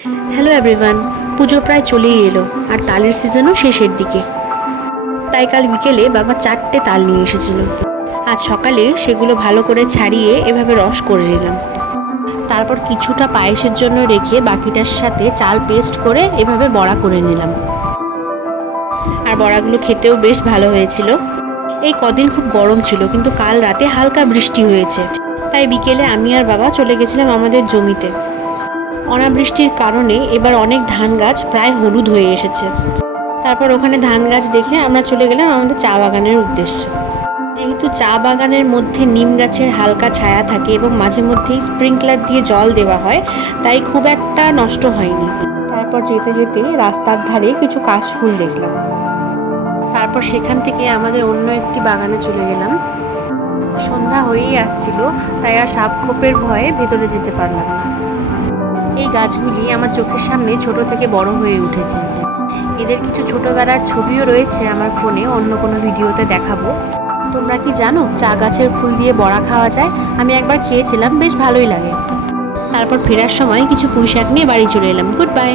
Hello everyone, পুজো প্রায় চলেই এলো আর তালের সিজনও শেষের দিকে। তাই কাল বিকেলে বাবা 4টে তাল নিয়ে এসেছিল। আজ সকালে সেগুলো ভালো করে ছাড়িয়ে এভাবে রস করে নিলাম। তারপর কিছুটা পায়েসের জন্য রেখে বাকিটার সাথে চাল পেস্ট করে এভাবে বড়া করে নিলাম। আর বড়াগুলো খেতেও বেশ ভালো হয়েছিল। এই কদিন খুব গরম ছিল, কিন্তু কাল রাতে হালকা বৃষ্টি হয়েছে। তাই বিকেলে আমি আর বাবা চলে গেছিলাম আমাদের জমিতে। অনাবৃষ্টির কারণে এবার অনেক ধান গাছ প্রায় হলুদ হয়ে এসেছে। তারপর ওখানে ধান গাছ দেখে আমরা চলে গেলাম আমাদের চা বাগানের উদ্দেশ্যে। যেহেতু চা বাগানের মধ্যে নিম গাছের হালকা ছায়া থাকে এবং মাঝে মধ্যেই স্প্রিংকলার দিয়ে জল দেওয়া হয়, তাই খুব একটা নষ্ট হয়নি। তারপর যেতে যেতে রাস্তার ধারে কিছু কাশফুল দেখলাম। তারপর সেখান থেকে আমাদের অন্য একটি বাগানে চলে গেলাম। সন্ধ্যা হয়েই আসছিল, তাই আর সাপখোপের ভয়ে ভেতরে যেতে পারলাম না। এই গাছগুলি আমার চোখের সামনে ছোট থেকে বড় হয়ে উঠেছে। এদের কিছু ছোটবেলার ছবিও রয়েছে আমার ফোনে, অন্য কোনো ভিডিওতে দেখাবো। তোমরা কি জানো চা গাছের ফুল দিয়ে বড়া খাওয়া যায়? আমি একবার খেয়েছিলাম, বেশ ভালোই লাগে। তারপর ফেরার সময় কিছু পুঁইশাক নিয়ে বাড়ি চলে এলাম। Good bye.